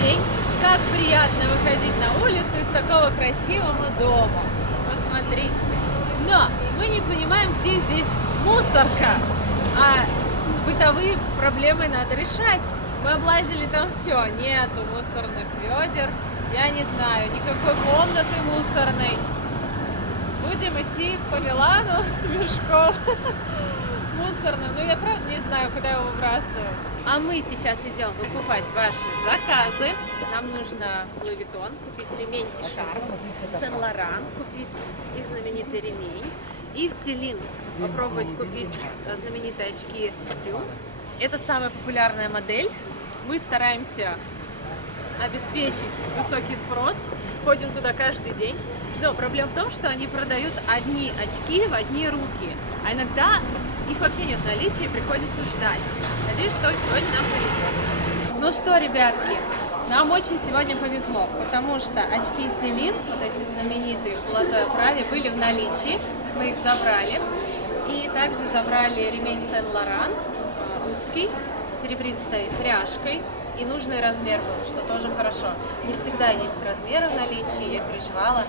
день. Как приятно выходить на улицу из такого красивого дома. Посмотрите. Но мы не понимаем, где здесь мусорка, а бытовые проблемы надо решать. Мы облазили там все, нету мусорных ведер, я не знаю, никакой комнаты мусорной. Будем идти по Милану с мешком мусорным, но я правда не знаю, куда его выбрасывать. А мы сейчас идем выкупать ваши заказы. Нам нужно Louis Vuitton купить ремень и шарф, Сен-Лоран купить их знаменитый ремень, и в Селин попробовать купить знаменитые очки Триумф. Это самая популярная модель. Мы стараемся обеспечить высокий спрос, ходим туда каждый день. Но проблема в том, что они продают одни очки в одни руки, а иногда их вообще нет в наличии, приходится ждать. Надеюсь, что сегодня нам повезет. Ну что, ребятки, нам очень сегодня повезло, потому что очки Селин, вот эти знаменитые в золотой оправе, были в наличии, мы их забрали. И также забрали ремень Сен-Лоран, узкий, с серебристой пряжкой. И нужный размер был, что тоже хорошо. Не всегда есть размеры в наличии, я переживала,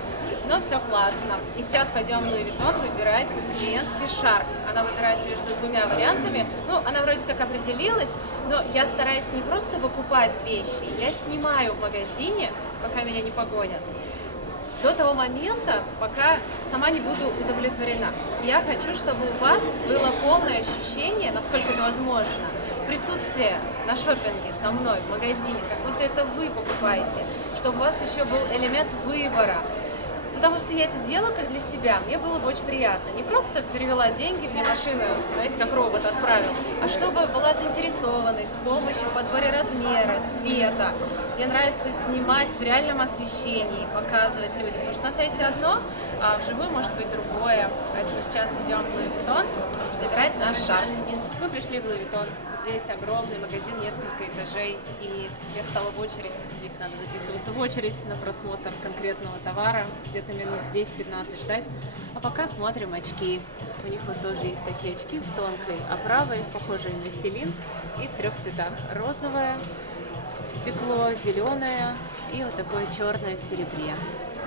но все классно. И сейчас пойдем в Louis Vuitton выбирать клиентке шарф. Она выбирает между двумя вариантами. Ну, она вроде как определилась, но я стараюсь не просто выкупать вещи, я снимаю в магазине, пока меня не погонят, до того момента, пока сама не буду удовлетворена. Я хочу, чтобы у вас было полное ощущение, насколько это возможно, присутствие на шопинге со мной в магазине, как будто это вы покупаете, чтобы у вас еще был элемент выбора. Потому что я это делаю как для себя, мне было бы очень приятно. Не просто перевела деньги, мне машина, знаете, как робот отправил, а чтобы была заинтересованность, помощь в подборе размера, цвета. Мне нравится снимать в реальном освещении, показывать людям, потому что на сайте одно, а вживую может быть другое. Поэтому сейчас идем в Louis Vuitton забирать наш шарф. Мы пришли в Louis Vuitton. Здесь огромный магазин, несколько этажей, и я встала в очередь. Здесь надо записываться в очередь на просмотр конкретного товара, где-то минут 10-15 ждать. А пока смотрим очки. У них вот тоже есть такие очки с тонкой оправой, похожие на Селин, и в трех цветах: розовое, стекло, зеленое и вот такое черное в серебре.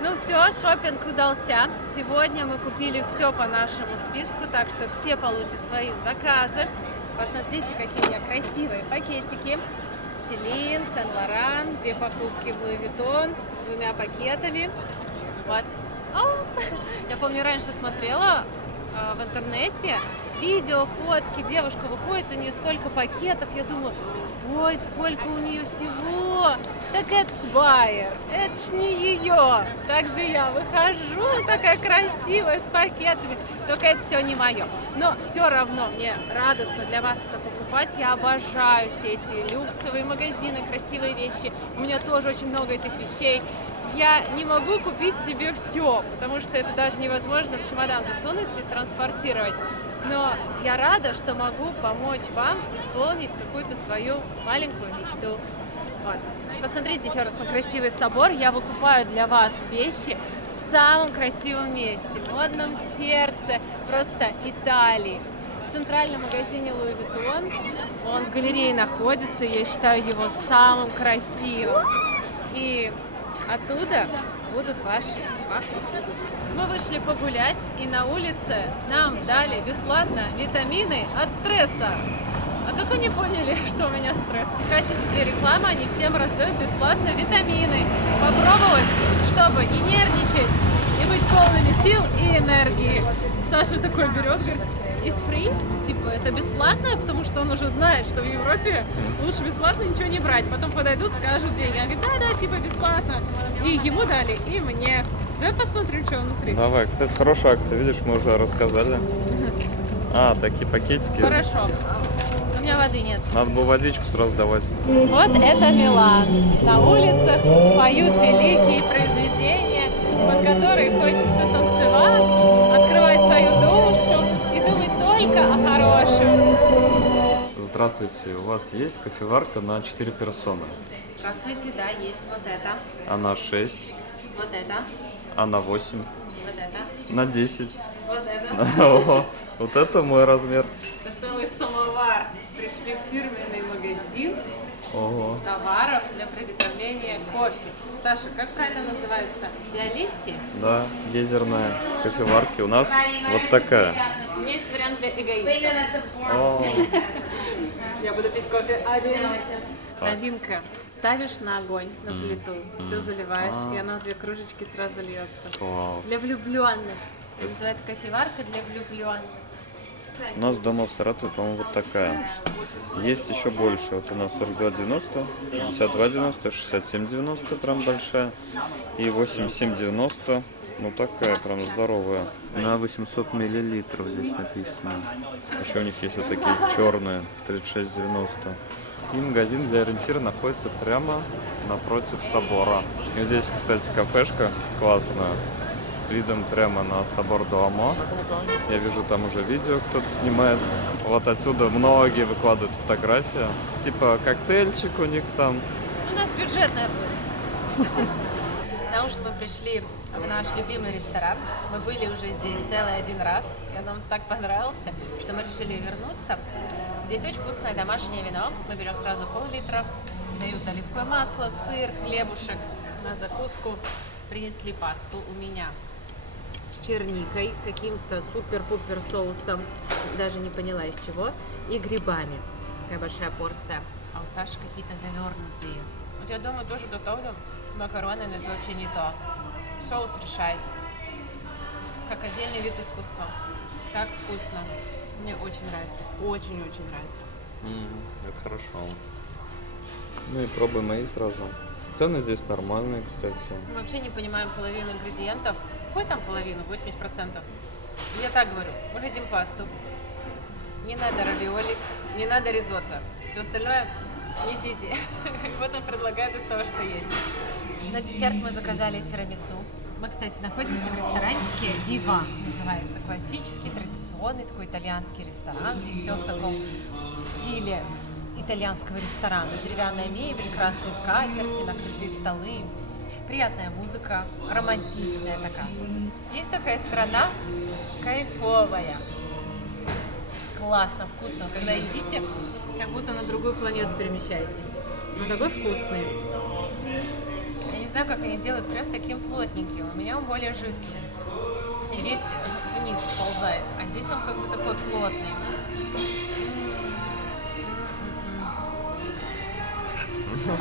Ну все, шопинг удался. Сегодня мы купили все по нашему списку, так что все получат свои заказы. Посмотрите, какие у меня красивые пакетики. Селин, Сен-Лоран, 2 покупки в Louis Vuitton с 2 пакетами. Вот. Я помню, раньше смотрела в интернете видео, фотки, девушка выходит, у нее столько пакетов, я думаю, ой, сколько у нее всего, так это ж Байер, это ж не ее. Также я выхожу, такая красивая, с пакетами, только это все не мое. Но все равно мне радостно для вас это покупать, я обожаю все эти люксовые магазины, красивые вещи, у меня тоже очень много этих вещей. Я не могу купить себе все, потому что это даже невозможно в чемодан засунуть и транспортировать. Но я рада, что могу помочь вам исполнить какую-то свою маленькую мечту. Вот. Посмотрите еще раз на красивый собор. Я выкупаю для вас вещи в самом красивом месте, в модном сердце просто Италии. В центральном магазине Louis Vuitton. Он в галерее находится, я считаю его самым красивым. И оттуда будут ваши покупки. Мы вышли погулять, и на улице нам дали бесплатно витамины от стресса. А как они поняли, что у меня стресс? В качестве рекламы они всем раздают бесплатно витамины. Попробовать, чтобы не нервничать и быть полными сил и энергии. Саша такой берет, говорит, it's free, типа это бесплатно, потому что он уже знает, что в Европе лучше бесплатно ничего не брать. Потом подойдут, скажут деньги. Он говорит, да, типа бесплатно. И ему дали, и мне. Давай посмотрим, что внутри. Давай, кстати, хорошая акция, видишь, мы уже рассказали. А, такие пакетики. Хорошо. У меня воды нет. Надо было водичку сразу давать. Вот это Милан. На улицах поют великие произведения, под которые хочется танцевать, открывать свою душу и думать только о хорошем. Здравствуйте, у вас есть кофеварка на 4 персоны? Здравствуйте, да, есть вот это. А на 6? Вот это. А на 8? Вот это. На 10? Вот это. О, вот это мой размер. Это целый самовар. Пришли в фирменный магазин. Ого. товаров для приготовления кофе. Саша, как правильно называется? Биолитти? Да, гейзерная кофеварки. У нас вот такая. У меня есть вариант для эгоистов. О, Я буду пить кофе один. Новинка. Ставишь на огонь, на плиту, все заливаешь, и она в 2 кружечки сразу льется. класс. Для влюбленных. Это называется кофеварка для влюбленных. У нас дома в Саратове, по-моему, вот такая. Есть еще больше. Вот у нас 42,90, 52,90, 67,90, прям большая. И 87,90. Ну такая прям здоровая. На 800 миллилитров здесь написано. Еще у них есть вот такие черные, 36,90. И магазин для ориентира находится прямо напротив собора. И здесь, кстати, кафешка классная, с видом прямо на собор Дуомо. Я вижу, там уже видео кто-то снимает. Вот отсюда многие выкладывают фотографии. Типа коктейльчик у них там. У нас бюджетная будет. На ужин мы пришли в наш любимый ресторан. Мы были уже здесь целый 1 раз. И нам так понравился, что мы решили вернуться. Здесь очень вкусное домашнее вино. Мы берем сразу пол-литра. Дают оливковое масло, сыр, хлебушек. На закуску принесли пасту у меня с черникой, каким-то супер-пупер соусом, даже не поняла из чего, и грибами. Такая большая порция. А у Саши какие-то завернутые. Вот я дома тоже готовлю макароны, но это вообще не то. Соус решает. Как отдельный вид искусства. Так вкусно. Мне очень нравится. Очень-очень нравится. Это хорошо. Ну и пробуй мои сразу. Цены здесь нормальные, кстати. Мы вообще не понимаем половину ингредиентов. Какой там половину? 80%. Я так говорю. Мы хотим пасту. Не надо равиоли, не надо ризотто. Все остальное несите. Вот он предлагает из того, что есть. На десерт мы заказали тирамису. Мы, кстати, находимся в ресторанчике Вива. Называется классический, традиционный такой итальянский ресторан. Здесь все в таком стиле итальянского ресторана. Деревянная мебель, красные скатерти, накрытые столы. Приятная музыка, романтичная такая. Есть такая страна кайфовая. Классно, вкусно. Когда едите, как будто на другую планету перемещаетесь. Он такой вкусный. Я не знаю, как они делают крем таким плотненьким. У меня он более жидкий. И весь вниз сползает. А здесь он как бы такой плотный.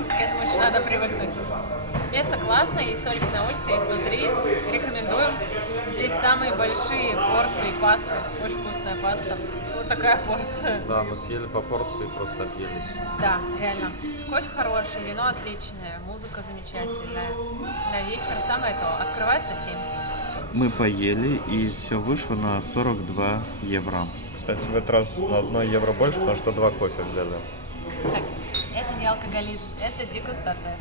К этому еще надо привыкнуть. Место классное, есть столик на улице, есть внутри. Рекомендую. Здесь самые большие порции пасты. Очень вкусная паста. Вот такая порция. Да, мы съели по порции, просто объелись. Да, реально. Кофе хороший, вино отличное, музыка замечательная. На вечер самое то. Открывается в 7. Мы поели, и все вышло на 42 евро. Кстати, в этот раз на 1 евро больше, потому что 2 кофе взяли. Так, это не алкоголизм, это дегустация.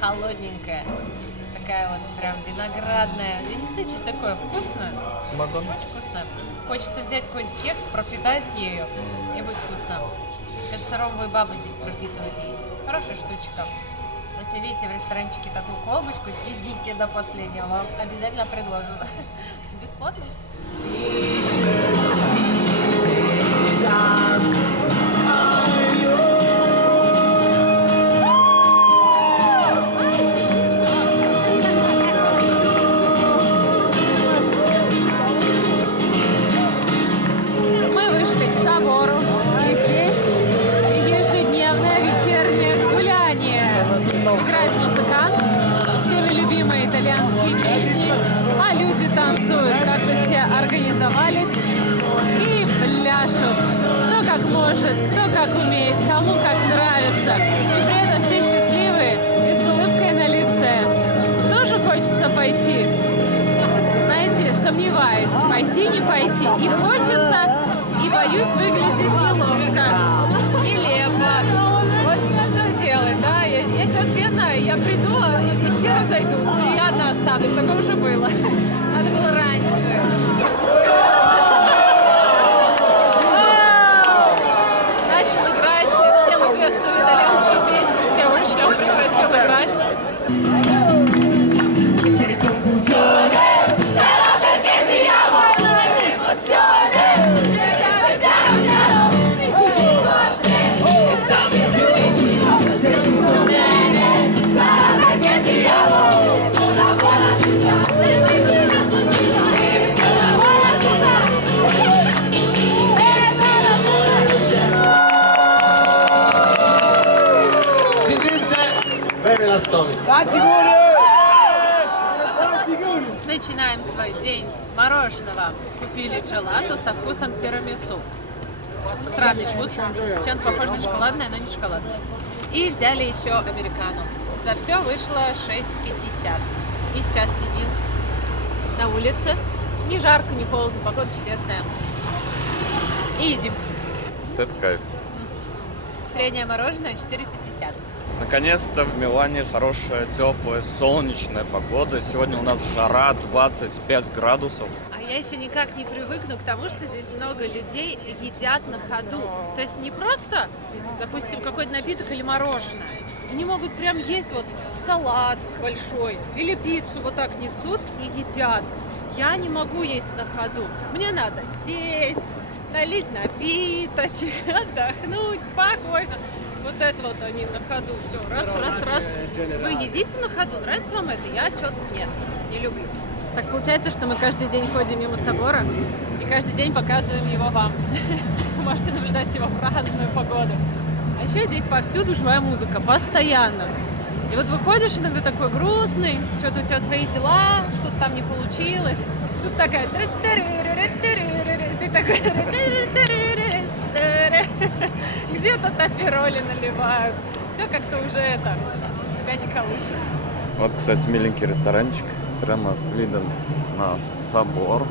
Холодненькая. Такая вот прям виноградная. Я не знаю, что это такое. Вкусно? Самогон? Очень вкусно. Хочется взять какой-нибудь кекс, пропитать ею, и будет вкусно. Кажется, ромовые бабы здесь пропитывают ей. Хорошая штучка. Если видите в ресторанчике такую колбочку, сидите до последнего. Вам обязательно предложат. Бесплатно. Мы вышли к собору, и здесь ежедневное вечернее гуляние. Играет музыкант, всеми любимые итальянские песни, а люди танцуют, как-то все организовались и пляшут. Кто как может, кто как умеет, кому как нравится. И при этом все счастливые и с улыбкой на лице. Тоже хочется пойти. Знаете, сомневаюсь, пойти, не пойти. И хочется, и боюсь выглядеть неловко, нелепо. Вот что делать, да? Я сейчас, я знаю, я приду, и все разойдутся, и я одна останусь. Такое уже было. Надо было раньше. Начал играть всем известную итальянскую песню, все вышли, он прекратил играть. Начинаем свой день с мороженого. Купили джелато со вкусом тирамису. Странный вкус, чем-то похож на шоколадное, но не шоколадное. И взяли еще американо. За все вышло 6,50. И сейчас сидим на улице. Не жарко, не холодно, погода чудесная. И едим. Вот это кайф. Среднее мороженое 4,50. Наконец-то в Милане хорошая, теплая, солнечная погода. Сегодня у нас жара 25 градусов. А я еще никак не привыкну к тому, что здесь много людей едят на ходу. То есть не просто, допустим, какой-то напиток или мороженое. Они могут прям есть вот салат большой или пиццу вот так несут и едят. Я не могу есть на ходу. Мне надо сесть, налить напиточек, отдохнуть спокойно. Вот это вот они на ходу, все, раз. Вы едите на ходу, нравится вам это? Я что-то нет, не люблю. Так получается, что мы каждый день ходим мимо собора и каждый день показываем его вам. Вы можете наблюдать его в разную погоду. А еще здесь повсюду живая музыка, постоянно. И вот выходишь иногда такой грустный, что-то у тебя свои дела, что-то там не получилось. Тут такая... Ты такой... Где-то тапероли наливают. Все как-то уже это, тебя не колышет. Вот, кстати, миленький ресторанчик, прямо с видом на собор.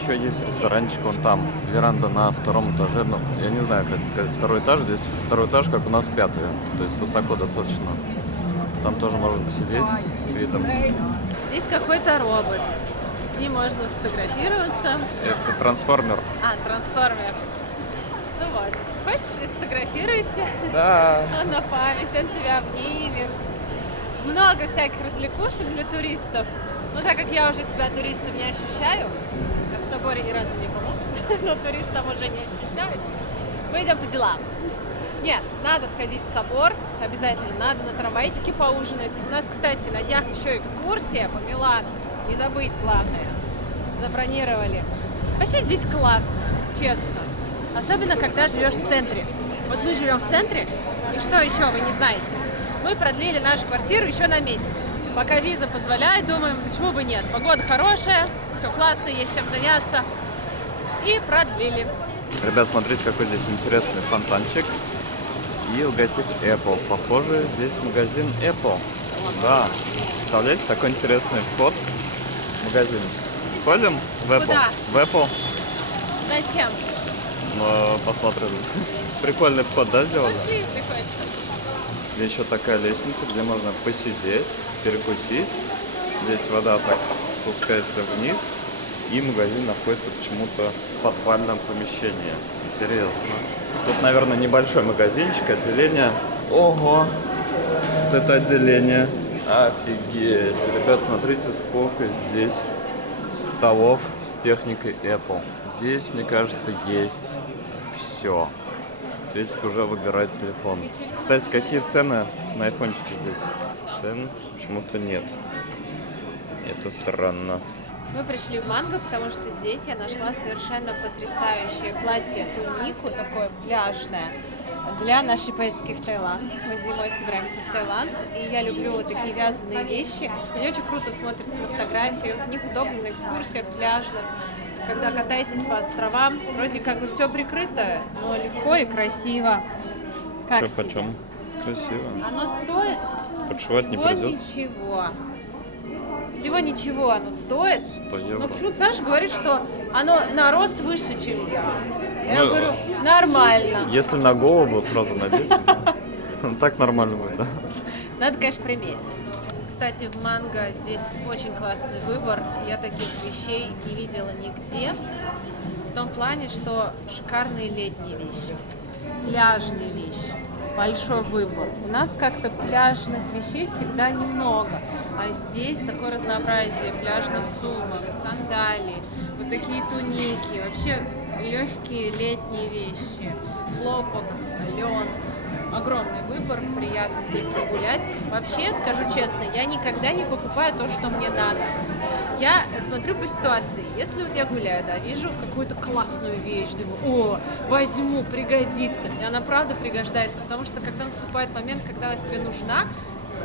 Еще есть ресторанчик, вон там, веранда на втором этаже. Ну, я не знаю, как сказать, второй этаж. Здесь второй этаж, как у нас пятый, то есть высоко достаточно. Там тоже можно посидеть с видом. Здесь какой-то робот. С ним можно сфотографироваться. Это трансформер. Трансформер. Ну вот. Хочешь, сфотографируйся? Да. Он на память, он тебя обнимет. Много всяких развлекушек для туристов. Но так как я уже себя туристом не ощущаю, а в соборе ни разу не была, но туристом уже не ощущаю, мы идем по делам. Нет, надо сходить в собор, обязательно надо на трамвайчике поужинать. У нас, кстати, на днях еще экскурсия по Милану. Не забыть, главное. Забронировали. Вообще здесь классно, честно. Особенно, когда живешь в центре. Вот мы живем в центре, и что еще вы не знаете? Мы продлили нашу квартиру еще на месяц. Пока виза позволяет, думаем, почему бы нет. Погода хорошая, все классно, есть чем заняться. И продлили. Ребят, смотрите, какой здесь интересный фонтанчик. И логотип Apple. Похоже, здесь магазин Apple. Да. Представляете, такой интересный вход в магазин. Сходим в Apple? Куда? В Apple. Зачем? Посмотрим. Прикольный вход, да, сделали? Пошли, если хочешь. Здесь еще такая лестница, где можно посидеть, перекусить. Здесь вода так спускается вниз. И магазин находится почему-то в подвальном помещении. Интересно. Тут, наверное, небольшой магазинчик, отделение. Ого! Вот это отделение. Офигеть! Ребят, смотрите, сколько здесь столов с техникой Apple. Здесь, мне кажется, есть все. Светик уже выбирает телефон. Кстати, какие цены на айфончике здесь? Цен почему-то нет. Это странно. Мы пришли в Манго, потому что здесь я нашла совершенно потрясающее платье-тунику, такое пляжное, для нашей поездки в Таиланд. Мы зимой собираемся в Таиланд, и я люблю вот такие вязаные вещи. Они очень круто смотрятся на фотографиях, в них удобно на экскурсиях пляжных, когда катаетесь по островам. Вроде как бы все прикрыто, но легко и красиво. Как Что, почем? Красиво. Оно стоит Подшивать не всего придется? ничего. Всего ничего оно стоит. 100 евро. Но почему-то Саша говорит, что оно на рост выше, чем я. Я Ну, говорю, нормально. Если на голову сразу надеть, так нормально будет, да? Надо, конечно, примерить. Кстати, в Манго здесь очень классный выбор. Я таких вещей не видела нигде. В том плане, что шикарные летние вещи, пляжные вещи, большой выбор. У нас как-то пляжных вещей всегда немного. А здесь такое разнообразие пляжных сумок, сандалий, вот такие туники, вообще легкие летние вещи, хлопок, лен. Огромный выбор, приятно здесь погулять. Вообще, скажу честно, я никогда не покупаю то, что мне надо. Я смотрю по ситуации. Если вот я гуляю, да, вижу какую-то классную вещь, думаю, о, возьму, пригодится. И она правда пригождается, потому что когда наступает момент, когда она тебе нужна,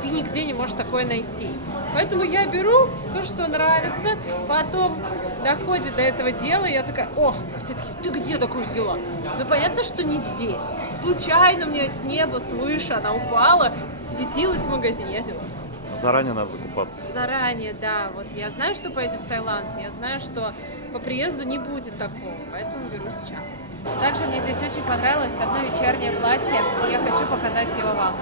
ты нигде не можешь такое найти. Поэтому я беру то, что нравится, потом доходит до этого дела, и я такая, ох, все таки ты где такую взяла? Ну, понятно, что не здесь. Случайно мне с неба, свыше она упала, светилась в магазине, я взяла. Заранее надо закупаться. Заранее, да. Вот я знаю, что поедем в Таиланд, я знаю, что по приезду не будет такого, поэтому беру сейчас. Также мне здесь очень понравилось одно вечернее платье, и я хочу показать его вам.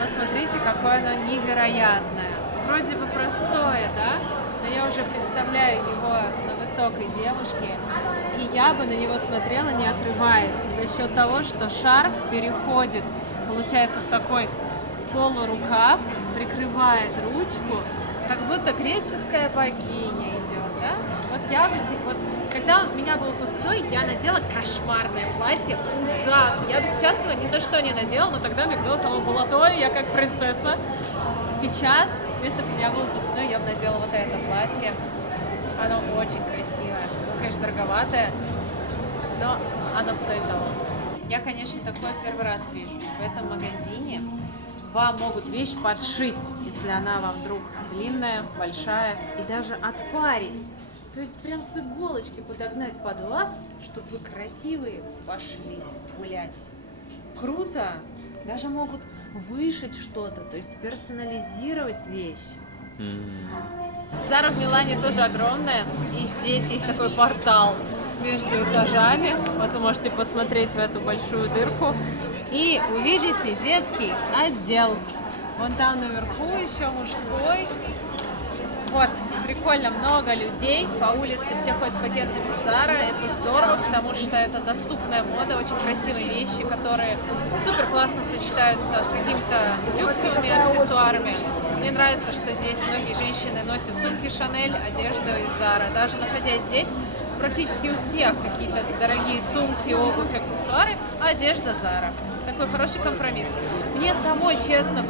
Посмотрите, какое оно невероятное. Вроде бы простое, да? Но я уже представляю его на высокой девушке, и я бы на него смотрела, не отрываясь, за счет того, что шарф переходит, получается, в такой полурукав, прикрывает ручку, как будто греческая богиня идет, да? Вот я бы, вот, когда у меня был выпускной, я надела кошмарное платье, ужасно. Я бы сейчас его ни за что не надела, но тогда мне казалось, оно золотое, я как принцесса. Сейчас, вместо меня был выпускной, я бы надела вот это платье. Оно очень красивое. Оно, конечно, дороговатое, но оно стоит того. Я, конечно, такое первый раз вижу. В этом магазине вам могут вещь подшить, если она вам вдруг длинная, большая, и даже отпарить. То есть прям с иголочки подогнать под вас, чтобы вы красивые пошли гулять. Круто! Даже могут вышить что-то, то есть персонализировать вещь. Зара в Милане тоже огромная, и здесь есть такой портал между этажами. Вот вы можете посмотреть в эту большую дырку и увидите детский отдел. Вон там наверху еще мужской. Вот, прикольно, много людей, по улице все ходят с пакетами Zara, это здорово, потому что это доступная мода, очень красивые вещи, которые супер классно сочетаются с какими-то люксовыми аксессуарами. Мне нравится, что здесь многие женщины носят сумки Chanel, одежду из Zara. Даже находясь здесь, практически у всех какие-то дорогие сумки, обувь, аксессуары, а одежда Zara. Такой хороший компромисс. Мне самой, честно,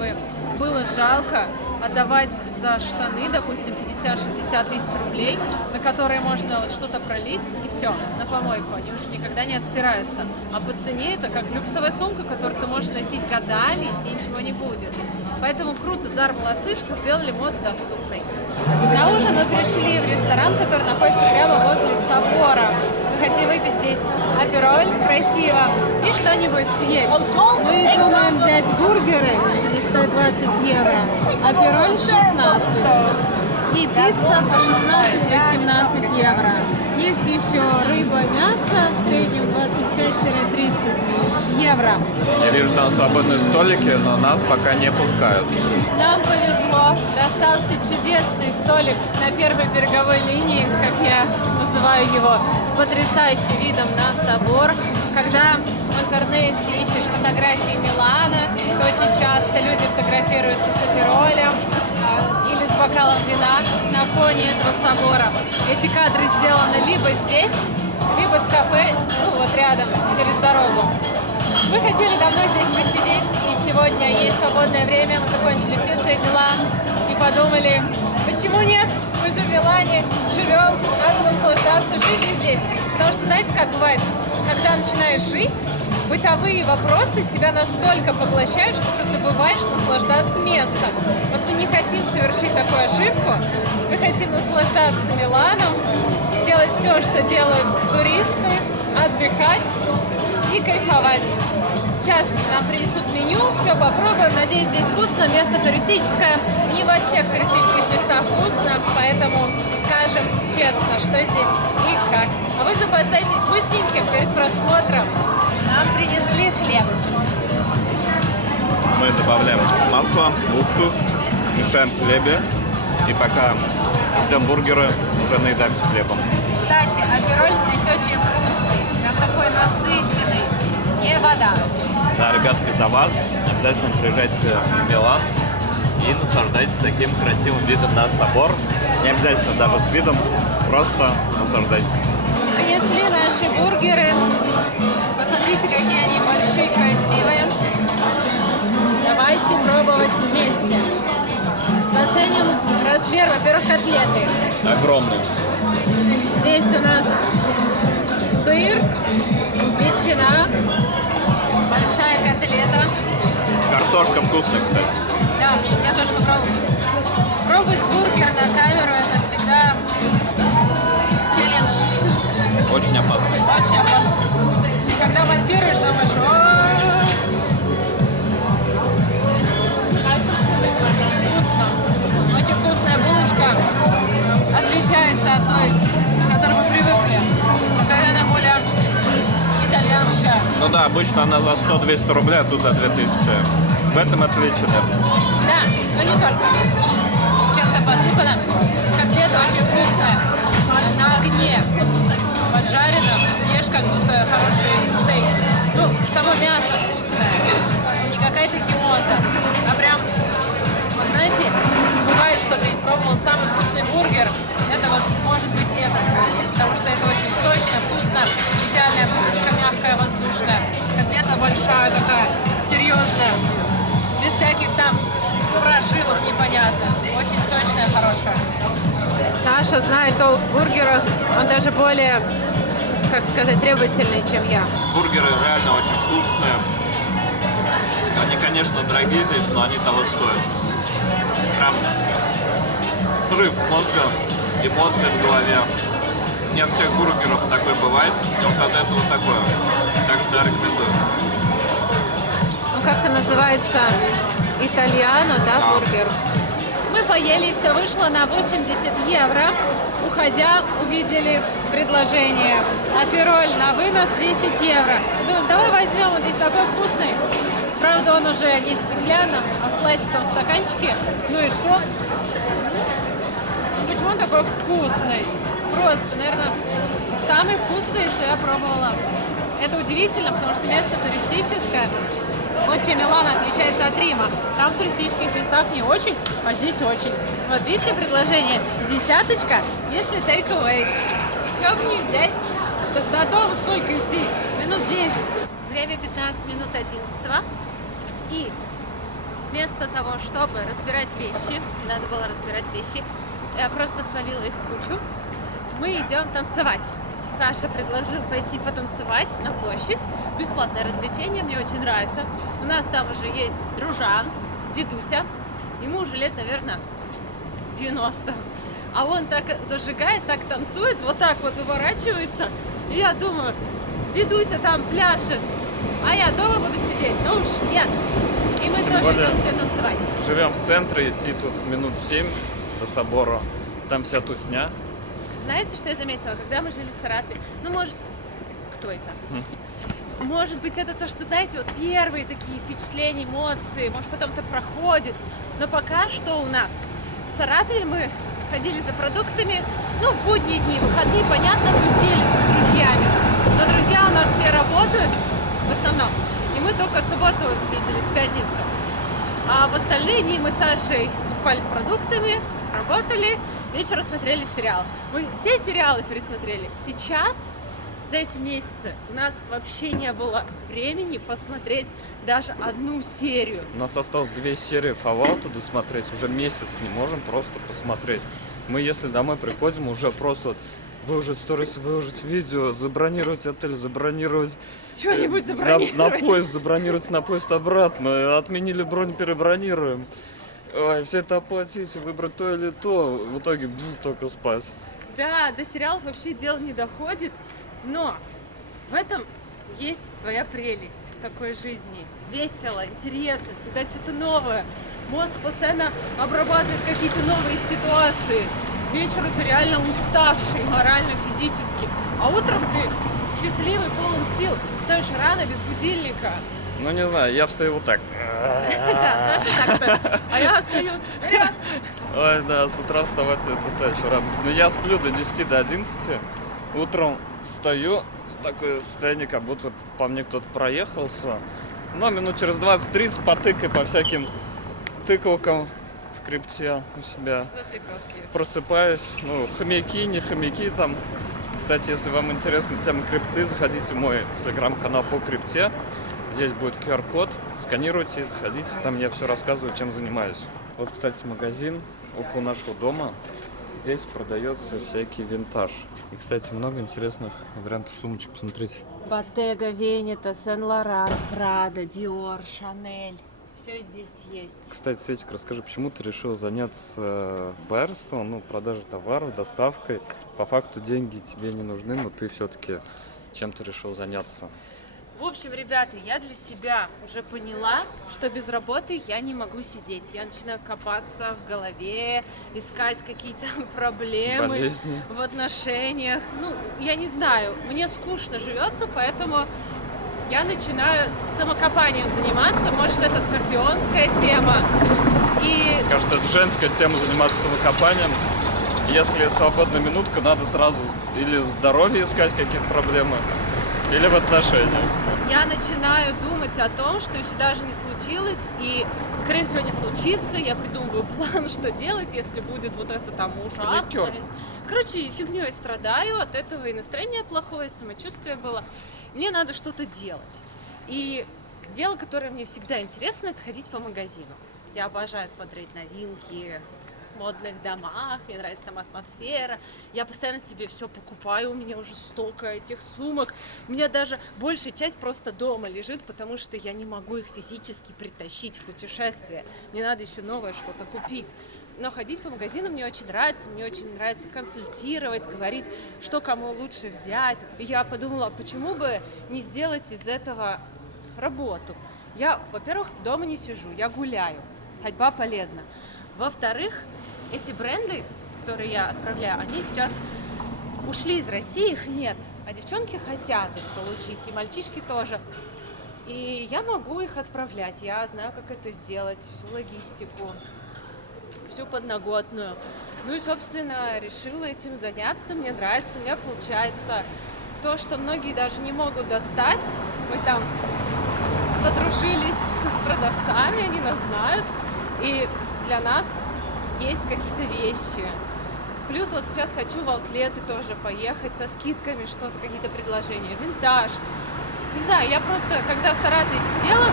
было жалко отдавать за штаны, допустим, 50-60 тысяч рублей, на которые можно вот что-то пролить, и все, на помойку. Они уже никогда не отстираются. А по цене это как люксовая сумка, которую ты можешь носить годами, и ничего не будет. Поэтому круто, Zara молодцы, что сделали моду доступной. На ужин мы пришли в ресторан, который находится прямо возле собора. Мы хотим выпить здесь апероль красиво и что-нибудь съесть. Мы думаем взять бургеры, они стоят 20 евро, апероль 16 и пицца по 16-18 евро. Есть еще рыба, мясо, в среднем 25-30 евро. Я вижу там свободные столики, но нас пока не пускают. Нам повезло, достался чудесный столик на первой береговой линии, как я называю его, с потрясающим видом на собор. Когда в интернете ищешь фотографии Милана, то очень часто люди фотографируются с аперолем или с бокалом вина на фоне этого собора. Эти кадры сделаны либо здесь, либо с кафе, ну вот рядом, через дорогу. Мы хотели давно здесь посидеть, и сегодня есть свободное время, мы закончили все свои дела и подумали, почему нет, мы же в Милане живем, надо наслаждаться жизнью здесь. Потому что знаете, как бывает, когда начинаешь жить, бытовые вопросы тебя настолько поглощают, что ты забываешь наслаждаться местом. Вот мы не хотим совершить такую ошибку, мы хотим наслаждаться Миланом, делать все, что делают туристы, отдыхать и кайфовать. Сейчас нам принесут меню, все попробуем. Надеюсь, здесь вкусно, место туристическое. Не во всех туристических местах вкусно, поэтому скажем честно, что здесь и как. А вы запасайтесь вкусненьким перед просмотром. Нам принесли хлеб. Мы добавляем масло, уксус, мешаем в хлебе. И пока ждем бургеры, уже наедаемся хлебом. Кстати, апероль здесь очень вкусный. Прям такой насыщенный. Не вода. Да, ребятки, за вас. Обязательно приезжайте в Милан и наслаждайтесь таким красивым видом на собор. Не обязательно даже с видом, просто наслаждайтесь. Принесли наши бургеры. Посмотрите, какие они большие, красивые. Давайте пробовать вместе. Заценим размер, во-первых, котлеты. Огромный. Здесь у нас сыр, ветчина, большая котлета. Картошка вкусная, кстати. Да, я тоже попробую. Пробовать бургер на камеру это всегда челлендж. Очень опасно. Очень опасно. Когда монтируешь, думаешь, вкусно. Очень вкусная булочка. Отличается от той, к которой мы привыкли. Какая она более итальянская. Ну да, обычно она за 100-200 рублей, а тут за 2000. В этом отличие, наверное. Да, но не только. Чем-то посыпана. Котлета очень вкусная. На огне. Поджарена. Ешь как будто хороший стейк. Ну, само мясо вкусное. Не какая-то химоза. А прям, вот знаете, бывает, что ты пробовал самый вкусный бургер. Это вот может быть это. Потому что это очень сочно, вкусно. Идеальная булочка, мягкая, воздушная. Котлета большая такая, серьезная. Без всяких там прожилок непонятных. Очень сочная, хорошая. Саша знает толк в бургерах. Он даже более, как сказать, требовательный, чем я. Бургеры реально очень вкусные. Они, конечно, дорогие здесь, но они того стоят. Прям взрыв мозга, эмоции в голове. Не от всех бургеров такое бывает, но вот от этого такое. Так что я рекомендую. Ну, как-то называется итальяно, да, бургер? Мы поели, все вышло на 80 евро. Уходя, увидели предложение. Апероль на вынос 10 евро. Думаю, давай возьмем, он здесь такой вкусный. Правда, он уже не в стеклянном, а в пластиковом стаканчике. Ну и что? Почему он такой вкусный? Просто, наверное, самый вкусный, что я пробовала. Это удивительно, потому что место туристическое. Вот чем Милан отличается от Рима. Там в туристических местах не очень, а здесь очень. Вот видите предложение? Десяточка, если take away. Чего бы не взять? До дома сколько идти? Минут 10. Время 15 минут 11. И вместо того, чтобы разбирать вещи, надо было разбирать вещи, я просто свалила их в кучу. Мы идем танцевать. Саша предложил пойти потанцевать на площадь. Бесплатное развлечение, мне очень нравится. У нас там уже есть дружан, дедуся. Ему уже лет, наверное, 90. А он так зажигает, так танцует, вот так вот уворачивается. И я думаю, дедуся там пляшет, а я дома буду сидеть. Ну уж нет. И мы тоже идем все танцевать. Живем в центре, идти тут минут 7 до собора. Там вся тусня. Знаете, что я заметила? Когда мы жили в Саратове, ну, может, кто это? Может быть, это то, что, знаете, вот первые такие впечатления, эмоции, может, потом это проходит. Но пока что у нас в Саратове мы ходили за продуктами, ну, в будние дни, выходные, понятно, тусили с друзьями. Но друзья у нас все работают в основном, и мы только в субботу виделись, в пятницу. А в остальные дни мы с Сашей закупались продуктами, работали, вечером смотрели сериал. Мы все сериалы пересмотрели. Сейчас, за эти месяцы, у нас вообще не было времени посмотреть даже одну серию. У нас осталось 2 серии Fallout досмотреть. Уже месяц не можем просто посмотреть. Мы, если домой приходим, уже просто выложить сторис, выложить видео, забронировать отель, забронировать... Что-нибудь забронировать. На поезд, забронировать на поезд обратно. Отменили бронь, перебронируем. Ой, все это оплатить, выбрать то или то. В итоге только спать. Да, до сериалов вообще дело не доходит. Но в этом есть своя прелесть в такой жизни. Весело, интересно, всегда что-то новое. Мозг постоянно обрабатывает какие-то новые ситуации. К вечеру ты реально уставший морально, физически. А утром ты счастливый, полон сил. Встаешь рано, без будильника. Ну, не знаю, я встаю вот так. Да, Саша так-то. А я встаю. Ой, да, с утра вставать это та еще радость. Но я сплю до 10, до 11. Утром встаю, такое состояние, как будто по мне кто-то проехался. Но минут через 20-30 потыкай по всяким тыкалкам в крипте у себя. Просыпаюсь, ну, хомяки, не хомяки там. Кстати, если вам интересна тема крипты, заходите в мой телеграм-канал по крипте. Здесь будет QR-код, сканируйте, заходите, там я все рассказываю, чем занимаюсь. Вот, кстати, магазин около нашего дома. Здесь продается всякий винтаж. И, кстати, много интересных вариантов сумочек, посмотрите. Bottega Veneta, Сен-Лоран, Прада, Диор, Шанель. все здесь есть. Кстати, Светик, расскажи, почему ты решил заняться байерством, ну, продажей товаров, доставкой? По факту деньги тебе не нужны, но ты все-таки чем ты решил заняться? В общем, ребята, я для себя уже поняла, что без работы я не могу сидеть. Я начинаю копаться в голове, искать какие-то проблемы Болезни. в отношениях. Ну, я не знаю, мне скучно живется, поэтому я начинаю самокопанием заниматься. Может, это скорпионская тема. И Мне кажется, это женская тема заниматься самокопанием. Если свободная минутка, надо сразу или здоровье искать какие-то проблемы, или в отношениях. я начинаю думать о том, что еще даже не случилось, и, скорее всего, не случится. Я придумываю план, что делать, если будет вот это там ужасно. Паникер. Короче, фигней страдаю, от этого и настроение плохое, самочувствие было. Мне надо что-то делать. И дело, которое мне всегда интересно, это ходить по магазину. Я обожаю смотреть новинки в модных домах, мне нравится там атмосфера. Я постоянно себе все покупаю, у меня уже столько этих сумок. У меня даже большая часть просто дома лежит, потому что я не могу их физически притащить в путешествие. Мне надо еще новое что-то купить. Но ходить по магазинам мне очень нравится консультировать, говорить, что кому лучше взять. И я подумала, почему бы не сделать из этого работу. Я, во-первых, дома не сижу, я гуляю, ходьба полезна. Во-вторых, эти бренды, которые я отправляю, они сейчас ушли из России, их нет. А девчонки хотят их получить, и мальчишки тоже. И я могу их отправлять, я знаю, как это сделать, всю логистику, всю подноготную. Ну и, собственно, решила этим заняться, мне нравится, у меня получается то, что многие даже не могут достать. Мы там задружились с продавцами, они нас знают, и для нас есть какие-то вещи. Плюс вот сейчас хочу в аутлеты тоже поехать со скидками, что-то, какие-то предложения, винтаж. Не знаю, я просто, когда в Саратове сидела,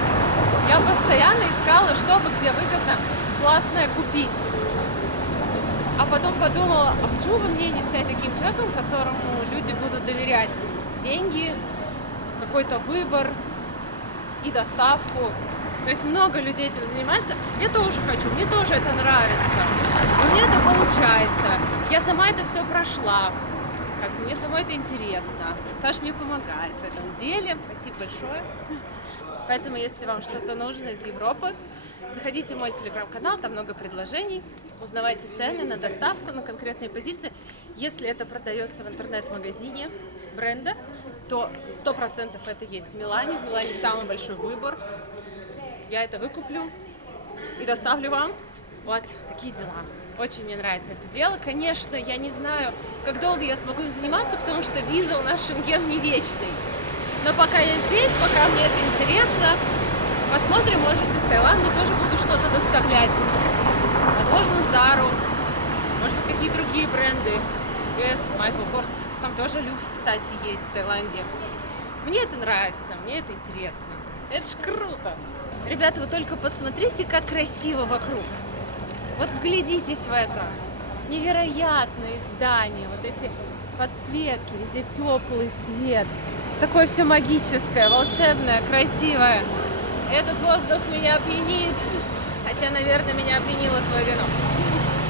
я постоянно искала, что бы где выгодно классное купить. А потом подумала, а почему бы мне не стать таким человеком, которому люди будут доверять деньги, какой-то выбор и доставку. То есть много людей этим занимается. Я тоже хочу, мне тоже это нравится. У меня это получается. Я сама это все прошла. Как бы мне самой это интересно. Саша мне помогает в этом деле. Спасибо большое. Поэтому, если вам что-то нужно из Европы, заходите в мой телеграм-канал, там много предложений. Узнавайте цены на доставку, на конкретные позиции. Если это продается в интернет-магазине бренда, то 100% это есть в Милане. В Милане самый большой выбор. Я это выкуплю и доставлю вам. Вот такие дела. Очень мне нравится это дело. Конечно, я не знаю, как долго я смогу им заниматься, потому что виза у нас Шенген не вечный. Но пока я здесь, пока мне это интересно, посмотрим, может, из Таиланда тоже буду что-то доставлять. Возможно, Зару, может быть, какие другие бренды. Guess, Michael Kors. Там тоже люкс, кстати, есть в Таиланде. Мне это нравится, мне это интересно. Это ж круто. Ребята, вы только посмотрите, как красиво вокруг. Вот вглядитесь в это. Невероятные здания, вот эти подсветки, везде теплый свет. Такое все магическое, волшебное, красивое. Этот воздух меня опьянит. Хотя, наверное, меня опьянило твое вино.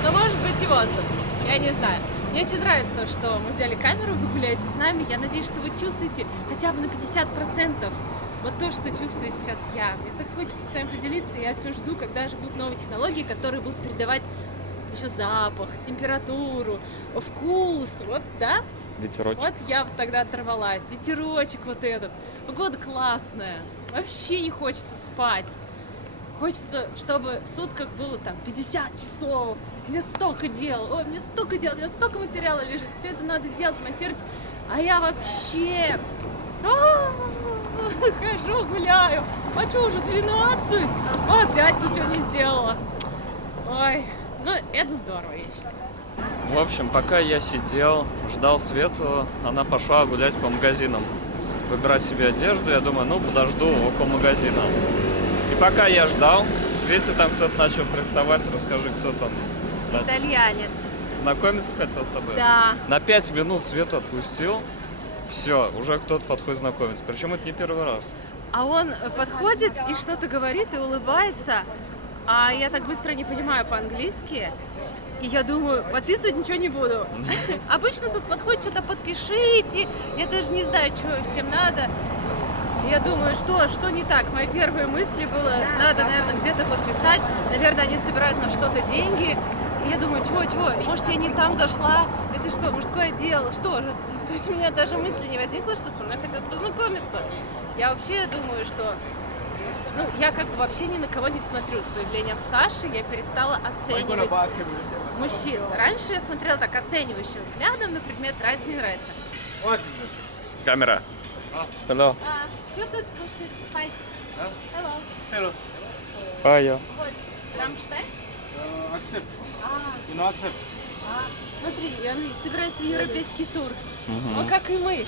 Но может быть и воздух. Я не знаю. Мне очень нравится, что мы взяли камеру, вы гуляете с нами. Я надеюсь, что вы чувствуете хотя бы на 50% вот то, что чувствую сейчас я. Мне так хочется с вами поделиться. Я все жду, когда же будут новые технологии, которые будут передавать еще запах, температуру, вкус. Вот, да? Ветерочек. Вот я тогда оторвалась. Ветерочек вот этот. Погода классная. Вообще не хочется спать. Хочется, чтобы в сутках было там 50 часов. Мне столько дел. Ой, мне столько дел, у меня столько материала лежит. Все это надо делать, монтировать. А я вообще хожу, гуляю. А что, уже 12? Опять ничего не сделала. Ой, ну это здорово, я считаю. В общем, пока я сидел, ждал Свету, она пошла гулять по магазинам, выбирать себе одежду. Я думаю, ну, подожду около магазина. И пока я ждал, Свете там кто-то начал приставать. Расскажи, кто там. Итальянец. Знакомиться хотел с тобой? Да. На 5 минут Свету отпустил. Все, уже кто-то подходит знакомиться. Причем это не первый раз. а он подходит и что-то говорит и улыбается, а я так быстро не понимаю по-английски, и я думаю, подписывать ничего не буду. Обычно тут подходит, что-то подпишите, я даже не знаю, что всем надо. Я думаю, что не так? Мои первые мысли было, надо, наверное, где-то подписать, наверное, они собирают на что-то деньги. И я думаю, чего, может, я не там зашла, это что, мужское дело, что же? То есть у меня даже мысли не возникло, что со мной хотят познакомиться. Я вообще думаю, что, я как бы вообще ни на кого не смотрю. С появлением Саши я перестала оценивать мужчин. Раньше я смотрела так оценивающим взглядом на предмет нравится-не нравится. Камера. Hello. Что ты слушаешь? Hi. Hello. Hello. Hiya. Вот, Рамштайн? Accept. А, You know accept. смотри, он собирается в европейский тур. Мгм. Он как и мы.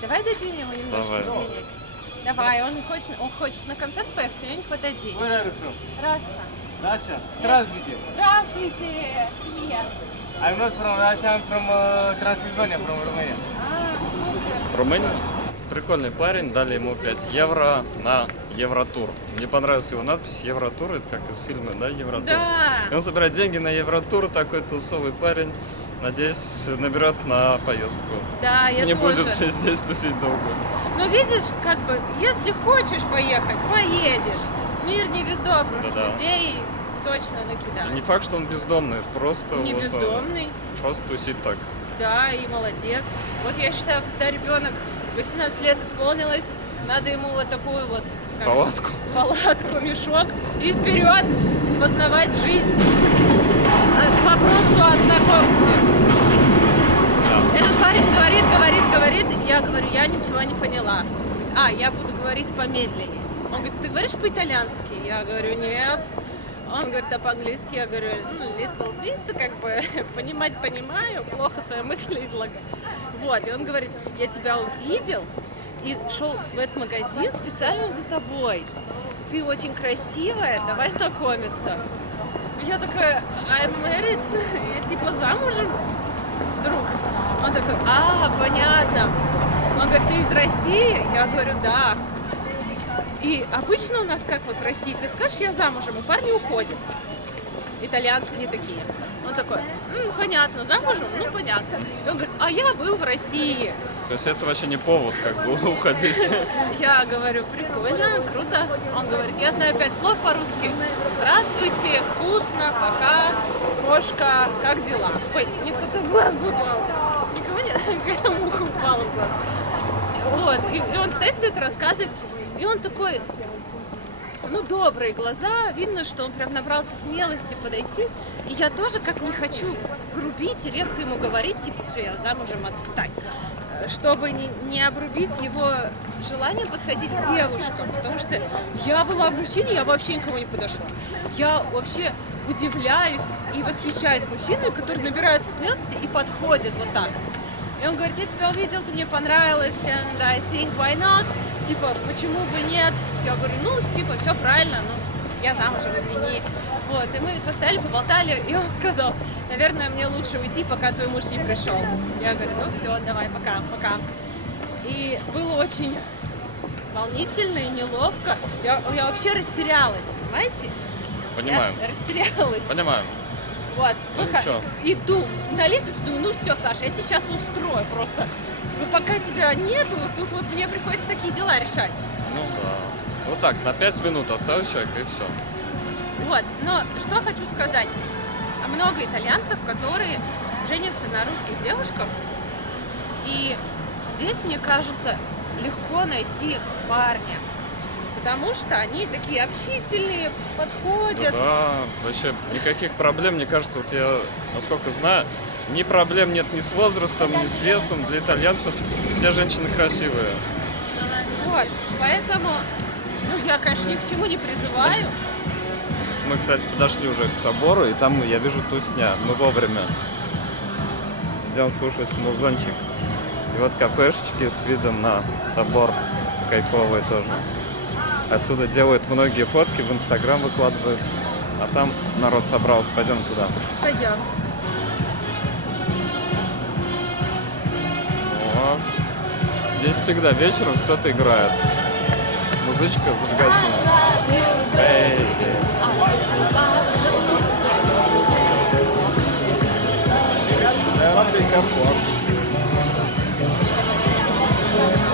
Давай дадим ему немножко Давай. денег. Давай, он хочет на концерт поехать, у него не хватает денег. Where are you from? Раша. Russia. Здравствуйте. Здравствуйте! Привет! I'm not from Russia. I'm from Transylvania, from Romania. Супер! Румыния? Прикольный парень, дали ему 5 евро на Евротур. Мне понравилась его надпись Евротур, это как из фильма, да, Евротур? Да! И он собирает деньги на Евротур, такой тусовый парень. Надеюсь, наберет на поездку. Да, я Не тоже. будет здесь тусить долго. Но видишь, как бы, если хочешь поехать, поедешь. Мир не без добрых Да-да. людей точно И накидает. не факт, что он бездомный, просто Не вот, бездомный. просто тусит так. Да, и молодец. Вот я считаю, когда ребенок 18 лет исполнилось, надо ему вот такую вот как, палатку, мешок и вперед познавать жизнь. К вопросу о знакомстве. Да. Этот парень говорит, я говорю, я ничего не поняла. Я буду говорить помедленнее. Он говорит, ты говоришь по-итальянски? Я говорю, нет. Он говорит, а по-английски? Я говорю, little bit, как бы, понимать понимаю, плохо свои мысли излагаю. Вот, и он говорит, я тебя увидел и шел в этот магазин специально за тобой. Ты очень красивая, давай знакомиться. Я такая, I'm married, я типа замужем, друг. Он такой, понятно. Он говорит, ты из России? Я говорю, да. И обычно у нас, как вот в России, ты скажешь, я замужем, и парни уходят. Итальянцы не такие. Он такой, понятно, замужем? Ну, понятно. И он говорит, я был в России. То есть это вообще не повод как бы уходить. Я говорю, прикольно, круто. Он говорит, я знаю 5 слов по-русски. Здравствуйте, вкусно, пока, кошка, как дела? Ой, мне кто-то в глаз попал. Никого нет? Какая-то муха упала в глаз. Вот, и он стоит, все это рассказывает, и он такой, добрые глаза, видно, что он прям набрался смелости подойти, и я тоже как не хочу грубить и резко ему говорить, типа, все, я замужем, отстань, чтобы не обрубить его желание подходить к девушкам, потому что я была в мужчине, я вообще никому не подошла. Я вообще удивляюсь и восхищаюсь мужчинами, которые набираются смелости и подходят вот так. И он говорит, я тебя увидел, ты мне понравилась, and I think why not? Типа, почему бы нет? Я говорю, все правильно, я замужем, извини. Вот, и мы постояли, поболтали, и он сказал, наверное, мне лучше уйти, пока твой муж не пришел. Я говорю, все, давай, пока. И было очень волнительно и неловко. Я вообще растерялась, понимаете? Понимаем. Я растерялась. Понимаем. Вот, ничего. иду на лестницу, думаю, все, Саша, я тебе сейчас устрою просто. Пока тебя нету, тут вот мне приходится такие дела решать. Ну да. Вот так, на 5 минут оставить человека и все. Вот, но что хочу сказать. Много итальянцев, которые женятся на русских девушках. И здесь, мне кажется, легко найти парня. Потому что они такие общительные, подходят. Да, вообще никаких проблем, мне кажется, вот я, насколько знаю, ни проблем нет ни с возрастом, ни с весом. Для итальянцев все женщины красивые. Вот, поэтому, я, конечно, ни к чему не призываю. Мы, кстати, подошли уже к собору, и там я вижу тусня. Мы вовремя. Идем слушать музончик. И вот кафешечки с видом на собор, кайфовые тоже. Отсюда делают многие фотки, в Инстаграм выкладывают. А там народ собрался, пойдем туда. Пойдем. О, здесь всегда вечером кто-то играет. Музычка зажигательная. Эй.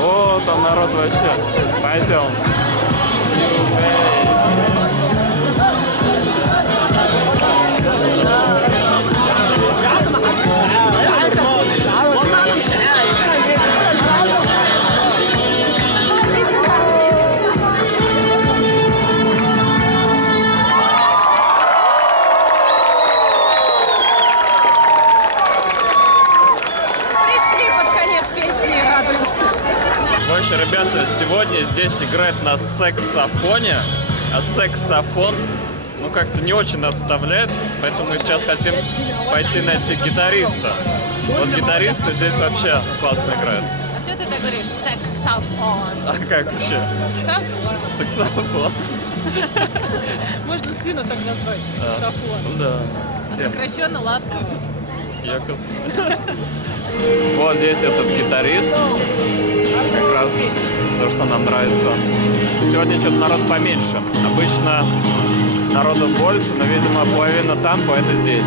О, там народ вообще. Пойдем. Пришли под конец песни и радуемся. Короче, ребята, сегодня здесь играет на саксофоне, а саксофон, ну, как-то не очень нас вставляет, поэтому мы сейчас хотим пойти найти гитариста. Вот гитаристы здесь вообще классно играют. А что ты так говоришь? Саксофон. А как вообще? Саксофон. Саксофон. Можно сына так назвать. Саксофон. Да. Сокращенно ласково. Якос. Вот здесь этот гитарист. Как раз то, что нам нравится. Сегодня что-то народ поменьше. Обычно народу больше, но, видимо, половина там, половина здесь.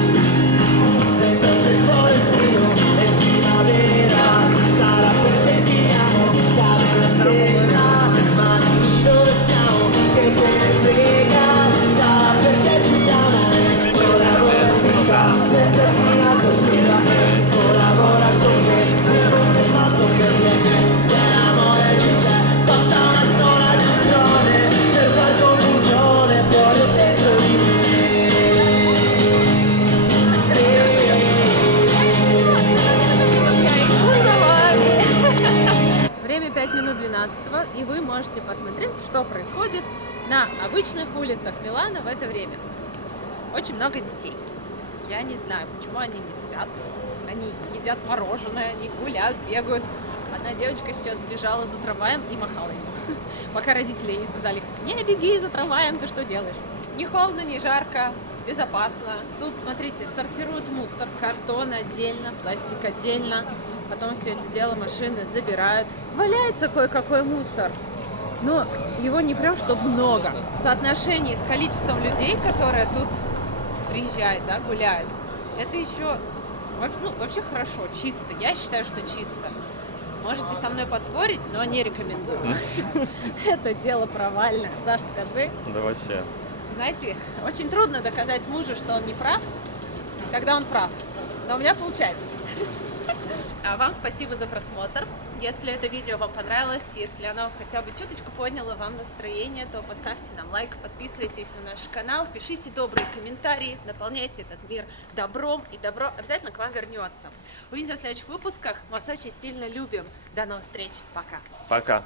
Время 5 минут 12, и вы можете посмотреть, что происходит на обычных улицах Милана в это время. Очень много детей. Я не знаю, почему они не спят. Они едят мороженое, они гуляют, бегают. Одна девочка сейчас бежала за трамваем и махала ему. Пока родители ей не сказали: не беги за трамваем, ты что делаешь? Не холодно, не жарко, безопасно. Тут, смотрите, сортируют мусор, картон отдельно, пластик отдельно. Потом все это дело машины забирают. Валяется кое-какой мусор, но его не прям чтобы много. В соотношении с количеством людей, которые тут приезжают, да, гуляют, это еще вообще хорошо, чисто. Я считаю, что чисто. Можете со мной поспорить, но не рекомендую. Это дело провальное. Саш, скажи. Да вообще. Знаете, очень трудно доказать мужу, что он не прав, когда он прав. Но у меня получается. А вам спасибо за просмотр. Если это видео вам понравилось, если оно хотя бы чуточку подняло вам настроение, то поставьте нам лайк, подписывайтесь на наш канал, пишите добрые комментарии, наполняйте этот мир добром, и добро обязательно к вам вернется. Увидимся в следующих выпусках. Мы вас очень сильно любим. До новых встреч. Пока. Пока.